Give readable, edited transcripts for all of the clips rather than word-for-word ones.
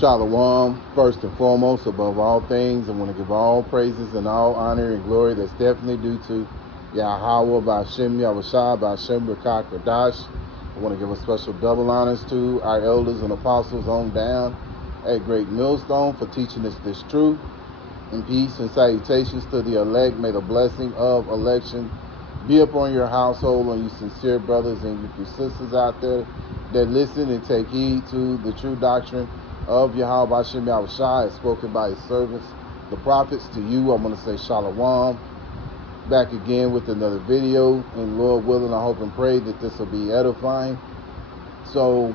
Shalom, first and foremost, above all things, I want to give all praises and all honor and glory that's definitely due to Yahweh B'Shem Yahushua B'Shem B'Kah Kodash. I want to give a special double honors to our elders and apostles on down at Great Millstone for teaching us this truth. And peace and salutations to the elect. May the blessing of election be upon your household, on you sincere brothers and you sisters out there that listen and take heed to the true doctrine of Yahweh B'Shem Yahushua as spoken by his servants, the prophets. To you, I'm going to say shalom. Back again with another video, and Lord willing, I hope and pray that this will be edifying. So,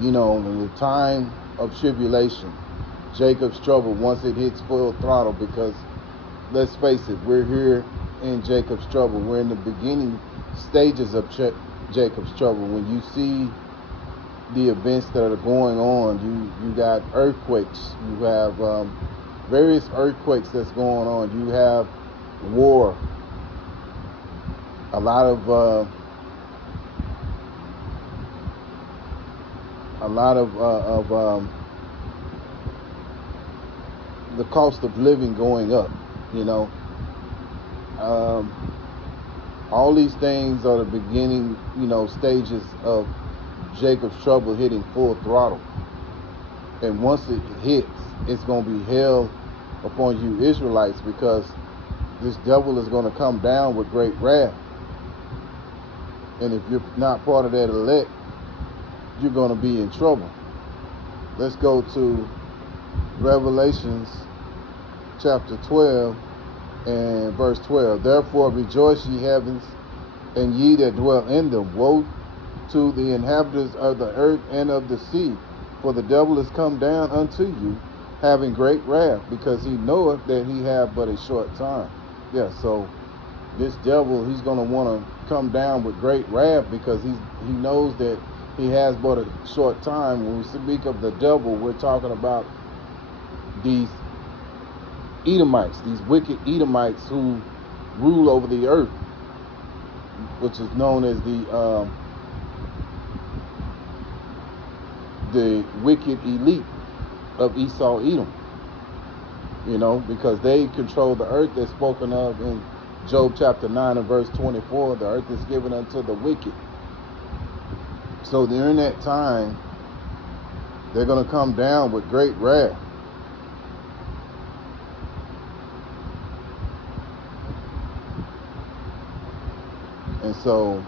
in the time of tribulation, Jacob's trouble, once it hits full throttle, because let's face it, we're here in Jacob's trouble. We're in the beginning stages of Jacob's trouble. When you see the events that are going on, you got earthquakes, you have various earthquakes that's going on, you have war, a lot of the cost of living going up, all these things are the beginning, stages of Jacob's trouble hitting full throttle. And once it hits, it's going to be hell upon you Israelites, because this devil is going to come down with great wrath. And if you're not part of that elect, you're going to be in trouble. Let's go to Revelations chapter 12 and verse 12. Therefore rejoice, ye heavens, and ye that dwell in them. Woe to the inhabitants of the earth and of the sea, for the devil is come down unto you, having great wrath, because he knoweth that he have but a short time. So this devil, he's going to want to come down with great wrath, because he knows that he has but a short time. When we speak of the devil, we're talking about these Edomites, these wicked Edomites who rule over the earth, which is known as the wicked elite of Esau Edom, because they control the earth. That's spoken of in Job chapter 9 and verse 24. The earth is given unto the wicked. So during that time, they're going to come down with great wrath. And so,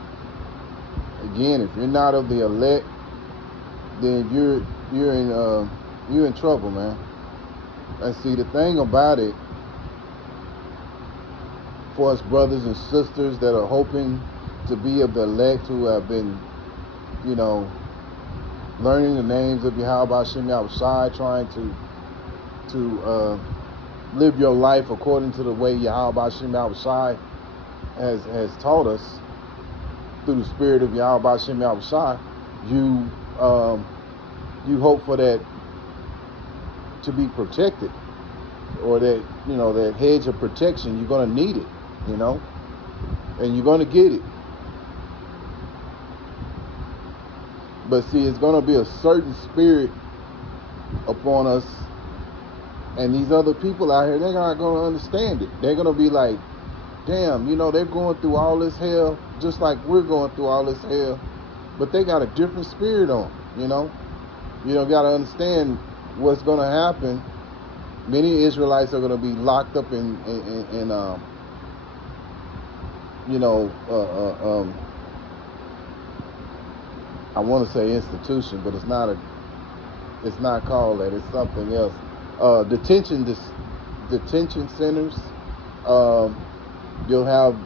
again, if you're not of the elect, then you're in trouble, man. And see, the thing about it, for us brothers and sisters that are hoping to be of the elect, who have been, learning the names of Yahweh B'Shem Yahushua, trying to live your life according to the way Yahweh B'Shem Yahushua has taught us through the spirit of Yahweh B'Shem Yahushua, you hope for that to be protected, or that, that hedge of protection. You're going to need it, and you're going to get it. But see, it's going to be a certain spirit upon us, and these other people out here, they're not going to understand it. They're going to be like, damn, they're going through all this hell just like we're going through all this hell, but they got a different spirit on, got to understand what's going to happen. Many Israelites are going to be locked up in I want to say institution, but it's not called that. It's something else. Detention centers. You'll have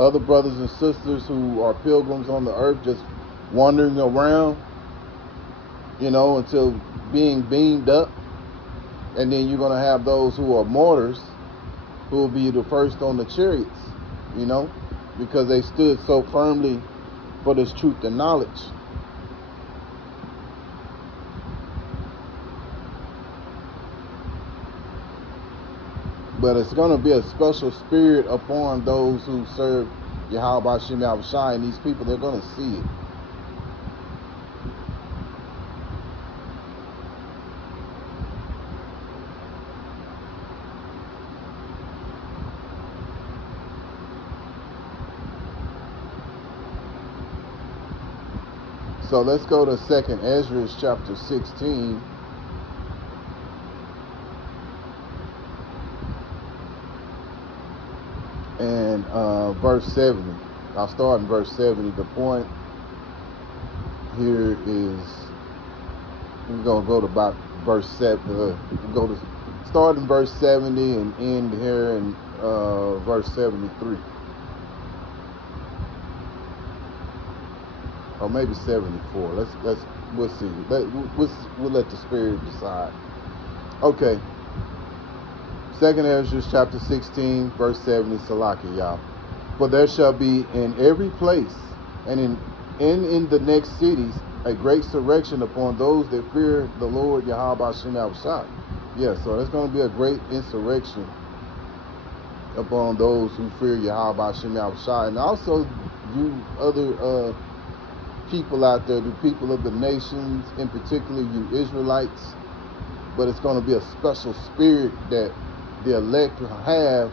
other brothers and sisters who are pilgrims on the earth, just wandering around, until being beamed up. And then you're going to have those who are martyrs, who will be the first on the chariots, because they stood so firmly for this truth and knowledge. But it's going to be a special spirit upon those who serve Yahweh B'Shem Yahushua, and these people, they're going to see it. So let's go to 2nd Ezra chapter 16. And verse 70. I'll start in verse 70. The point here is we're gonna go to about verse 7. Go to start in verse 70 and end here in verse 73, or maybe 74. We'll see. We'll let the Spirit decide. Okay. 2nd Ezra chapter 16, verse 70, Salaki, y'all. For there shall be in every place and in the next cities a great surrection upon those that fear the Lord Yahweh Shem Yahushua. Yeah, so there's going to be a great insurrection upon those who fear Yahweh Shem Yahushua. And also you other people out there, the people of the nations, in particular you Israelites. But it's going to be a special spirit that the elect have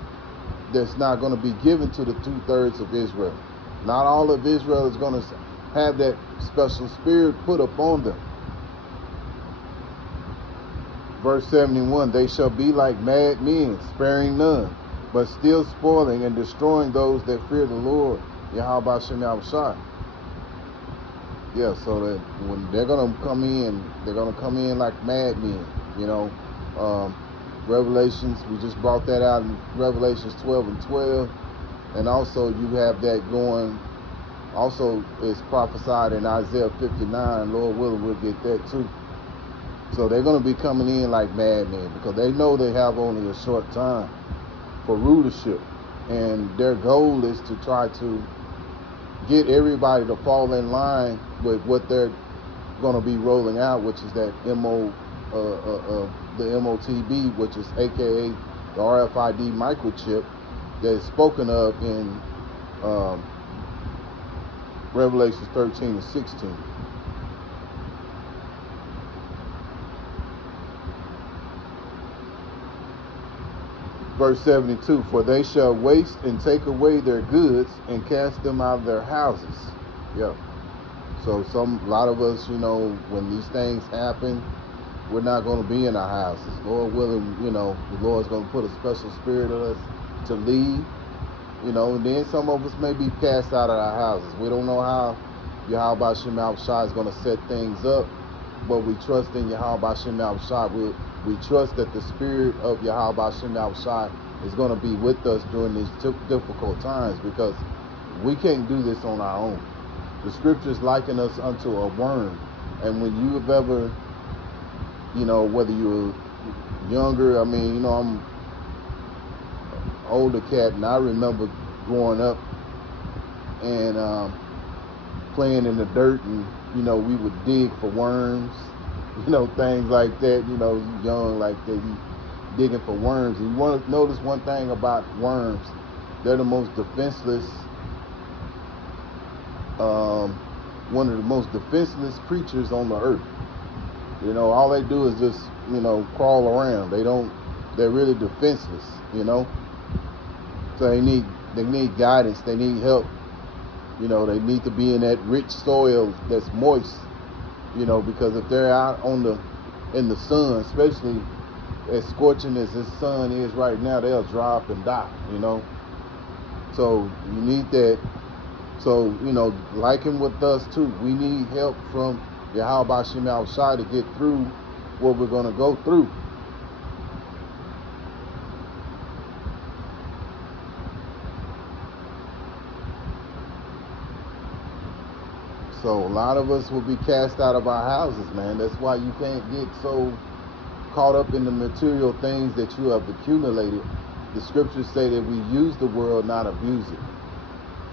that's not going to be given to the 2/3 of Israel. Not all of Israel is going to have that special spirit put upon them. Verse 71, they shall be like mad men, sparing none, but still spoiling and destroying those that fear the Lord, Yahweh Shem Yahushua. Yeah, so that when they're going to come in like madmen, you know. Revelations, we just brought that out in Revelations 12 and 12. And also you have that going, also is prophesied in Isaiah 59. Lord willing, we'll get that too. So they're going to be coming in like madmen because they know they have only a short time for rulership. And their goal is to try to get everybody to fall in line with what they're going to be rolling out, which is that the MOTB, which is aka the RFID microchip that is spoken of in Revelations 13 and 16. Verse 72, for they shall waste and take away their goods and cast them out of their houses. Yeah. So a lot of us, you know, when these things happen, we're not going to be in our houses. Lord willing, you know, the Lord's going to put a special spirit on us to leave, you know, and then some of us may be cast out of our houses. We don't know how Yahweh Shem Yahushua is going to set things up, but we trust in Yahweh Shem Yahushua. We trust that the spirit of Yahweh Shem Yahushua is going to be with us during these difficult times, because we can't do this on our own. The scriptures liken us unto a worm, and when you have ever, you know, whether you're younger, I mean, you know, I'm an older cat, and I remember growing up and playing in the dirt, and, you know, we would dig for worms, you know, things like that. You know, you young like that, you digging for worms. And you want to notice one thing about worms: they're the most defenseless, one of the most defenseless creatures on the earth. You know, all they do is just, you know, crawl around. They're really defenseless, you know. So they need guidance, they need help. You know, they need to be in that rich soil that's moist, you know, because if they're out in the sun, especially as scorching as this sun is right now, they'll dry up and die, you know. So you need that. So, you know, like him with us too, we need help from Yahweh Shem Yahushua to get through what we're going to go through. So a lot of us will be cast out of our houses, man. That's why you can't get so caught up in the material things that you have accumulated. The scriptures say that we use the world, not abuse it.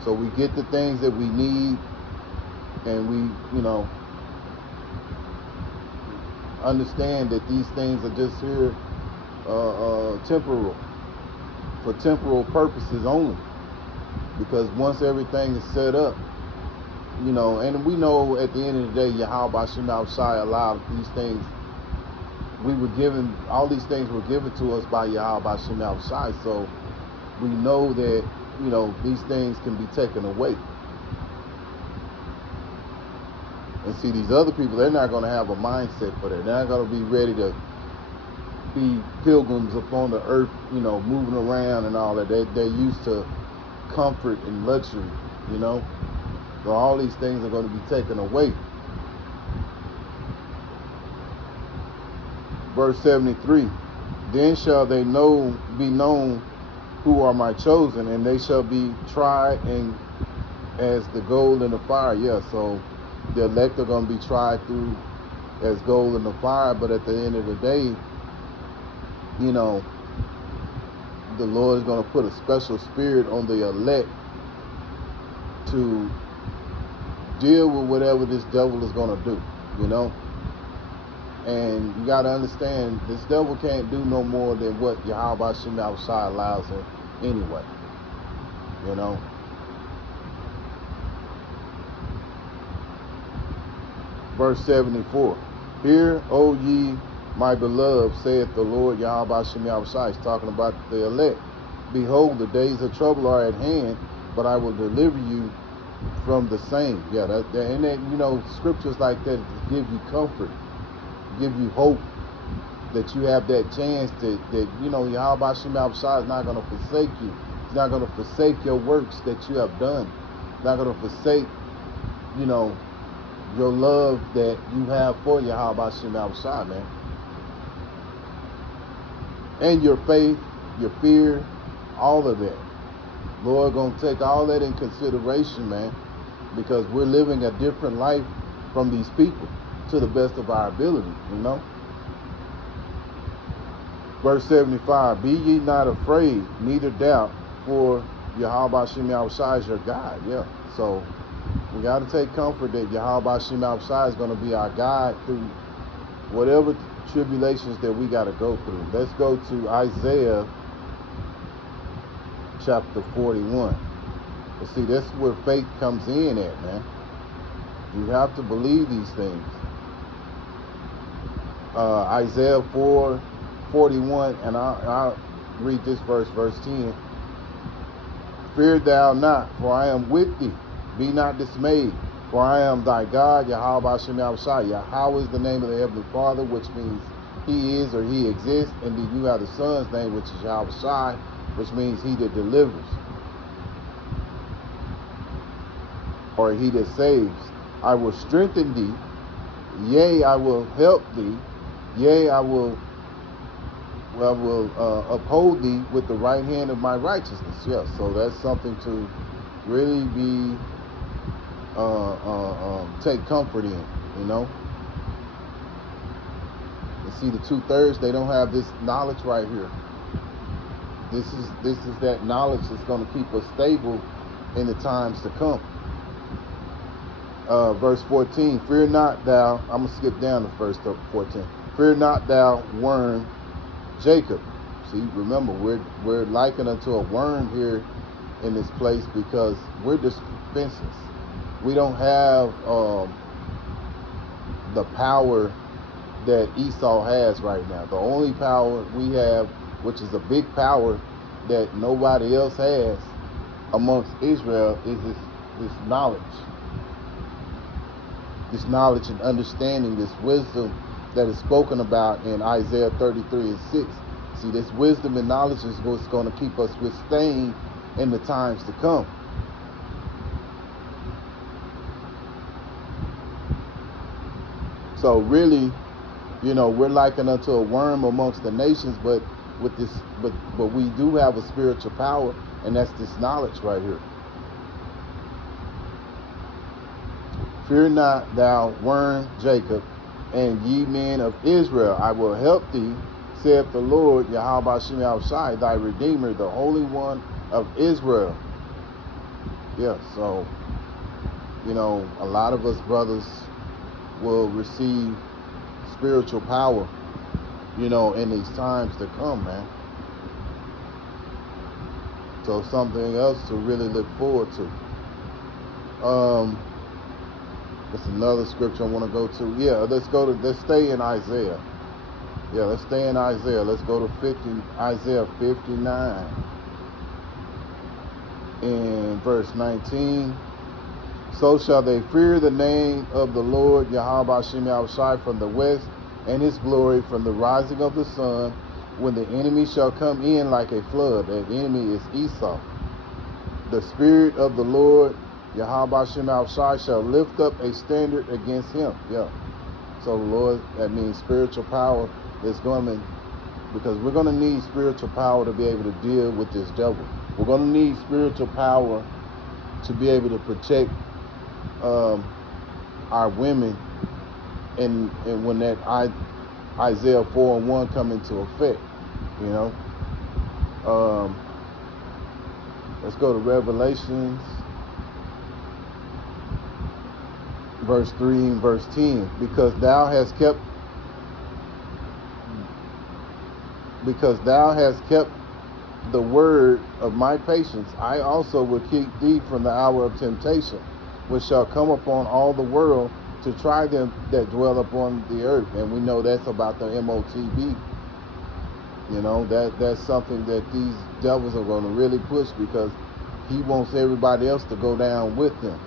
So we get the things that we need, and we, you know, understand that these things are just here temporal, for temporal purposes only. Because once everything is set up, you know, and we know at the end of the day, Yahweh Shem Yahushua allowed these things. All these things were given to us by Yahweh Shem Yahushua. So we know that, you know, these things can be taken away. And see, these other people, they're not going to have a mindset for that. They're not going to be ready to be pilgrims upon the earth, you know, moving around and all that. They're used to comfort and luxury, you know. So all these things are going to be taken away. Verse 73, then shall they be known who are my chosen, and they shall be tried and as the gold in the fire. Yeah, so the elect are going to be tried through as gold in the fire, but at the end of the day, you know, the Lord is going to put a special spirit on the elect to deal with whatever this devil is going to do, you know. And you got to understand, this devil can't do no more than what Yahweh Shem outside allows him anyway, you know. Verse 74, hear, O ye my beloved, saith the Lord Yahweh Shem Yahushai. He's talking about the elect. Behold, the days of trouble are at hand, but I will deliver you from the same. Yeah, and that, you know, scriptures like that give you comfort, give you hope that you have that chance that you know, Yahweh Shem Yahushai is not going to forsake you. He's not going to forsake your works that you have done. He's not going to forsake, you know, your love that you have for Yahweh Shem Yahushai, man. And your faith, your fear, all of that. Lord gonna take all that in consideration, man, because we're living a different life from these people to the best of our ability, you know. Verse 75, be ye not afraid, neither doubt, for Yahweh Shem Yahushai is your guide. Yeah, so we got to take comfort that Yahweh Shem Yahushai is going to be our guide through whatever tribulations that we got to go through. Let's go to Isaiah chapter 41. But see, that's where faith comes in at, man. You have to believe these things. Isaiah 4:41, and I'll read this verse 10. Fear thou not, for I am with thee. Be not dismayed, for I am thy God, Yahweh Shem Yahushai. Yahweh is the name of the Heavenly Father, which means he is or he exists. And then you have the Son's name, which is Yahushai, which means he that delivers, or he that saves. I will strengthen thee, yea, I will help thee, yea, I will uphold thee with the right hand of my righteousness. Yeah, so that's something to really be take comfort in, you know. You see, the 2/3, they don't have this knowledge right here. This is that knowledge that's going to keep us stable in the times to come. Verse 14, fear not thou, I'm going to skip down to verse 14. Fear not thou, worm, Jacob. See, remember, we're likened unto a worm here in this place because we're defenseless. We don't have the power that Esau has right now. The only power we have, which is a big power that nobody else has amongst Israel, is this knowledge. This knowledge and understanding, this wisdom that is spoken about in Isaiah 33:6. See, this wisdom and knowledge is what's going to keep us withstanding in the times to come. So really, you know, we're likened unto a worm amongst the nations, but with this, but we do have a spiritual power, and that's this knowledge right here. Fear not thou, worm Jacob, and ye men of Israel, I will help thee, saith the Lord, Yahweh Shem Yahushai, thy Redeemer, the Holy One of Israel. Yeah, so, you know, a lot of us brothers will receive spiritual power, you know, in these times to come, man. So something else to really look forward to. That's another scripture I want to go to. Yeah, let's stay in Isaiah. Yeah, let's stay in Isaiah. Let's go to Isaiah 59 in verse 19. So shall they fear the name of the Lord Yahweh Shem Yahushai from the west, and his glory from the rising of the sun, when the enemy shall come in like a flood. The enemy is Esau. The Spirit of the Lord Yahweh Shem Yahushai shall lift up a standard against him. Yeah. So the Lord, that means spiritual power is going to, because we're going to need spiritual power to be able to deal with this devil. We're going to need spiritual power to be able to protect our women, and when that Isaiah 4:1 come into effect, you know. Let's go to Revelations, verse 3 and verse 10. Because thou hast kept the word of my patience, I also will keep thee from the hour of temptation, which shall come upon all the world to try them that dwell upon the earth. And we know that's about the MOTB. You know, that's something that these devils are going to really push, because he wants everybody else to go down with him.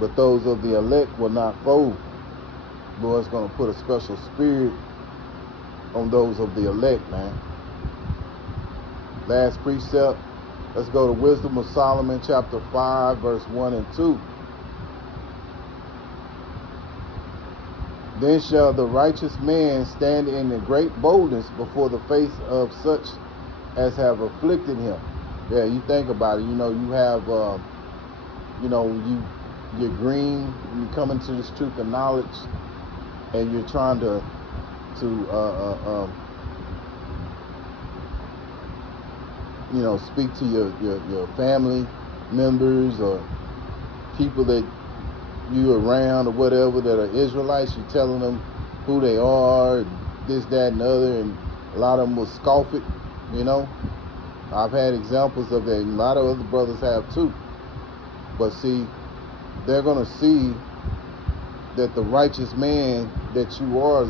But those of the elect will not fold. Lord's going to put a special spirit on those of the elect, man. Last precept, let's go to Wisdom of Solomon, chapter 5, verse 1 and 2. Then shall the righteous man stand in the great boldness before the face of such as have afflicted him. Yeah, you think about it. You know, you have, you're green, you come into this truth of knowledge, and you're trying to speak to your family members or people that you around or whatever that are Israelites. You're telling them who they are, this, that, and the other, and a lot of them will scoff it, you know. I've had examples of that, and a lot of other brothers have too. But see, they're going to see that the righteous man that you are,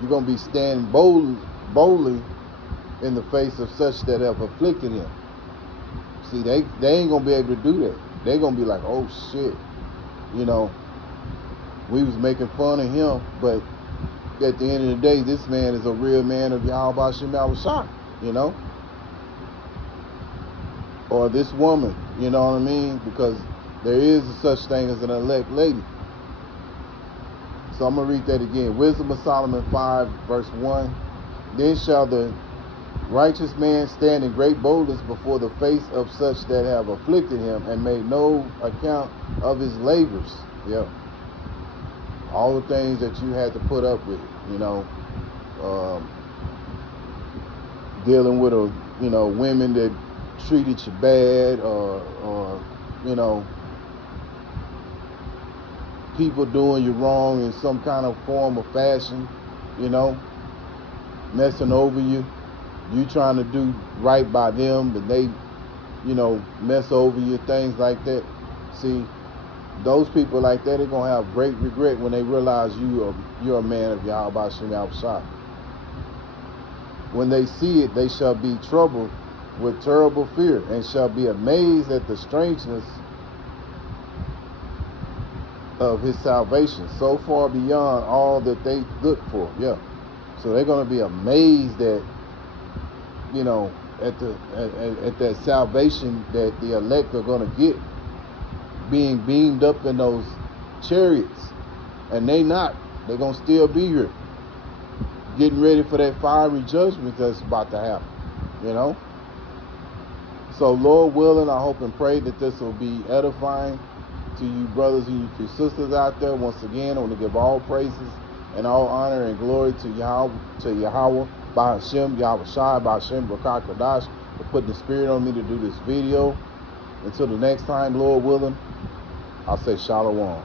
you're going to be standing boldly in the face of such that have afflicted him. See, they ain't going to be able to do that. They're going to be like, oh shit, you know, we was making fun of him, but at the end of the day, this man is a real man of Yahweh Shem Yahushai, you know. Or this woman, you know what I mean? Because there is a such thing as an elect lady. So I'm going to read that again. Wisdom of Solomon 5, verse 1. Then shall the righteous man stand in great boldness before the face of such that have afflicted him, and made no account of his labors. Yeah. All the things that you had to put up with, you know. Dealing with women that treated you bad, or people doing you wrong in some kind of form or fashion, you know, messing over you. You trying to do right by them, but they, mess over you, things like that. See, those people like that are gonna have great regret when they realize you're a man of Yahweh Shem Yahushai. When they see it, they shall be troubled with terrible fear, and shall be amazed at the strangeness of his salvation, so far beyond all that they look for. Yeah. So they're going to be amazed at, at that salvation that the elect are going to get, being beamed up in those chariots. And they're going to still be here, getting ready for that fiery judgment that's about to happen, you know. So Lord willing, I hope and pray that this will be edifying to you brothers and you sisters out there. Once again, I want to give all praises and all honor and glory to Yahweh, by Hashem, Yahushai, by Hashem, Rakah Kadash, for putting the spirit on me to do this video. Until the next time, Lord willing, I'll say Shalom.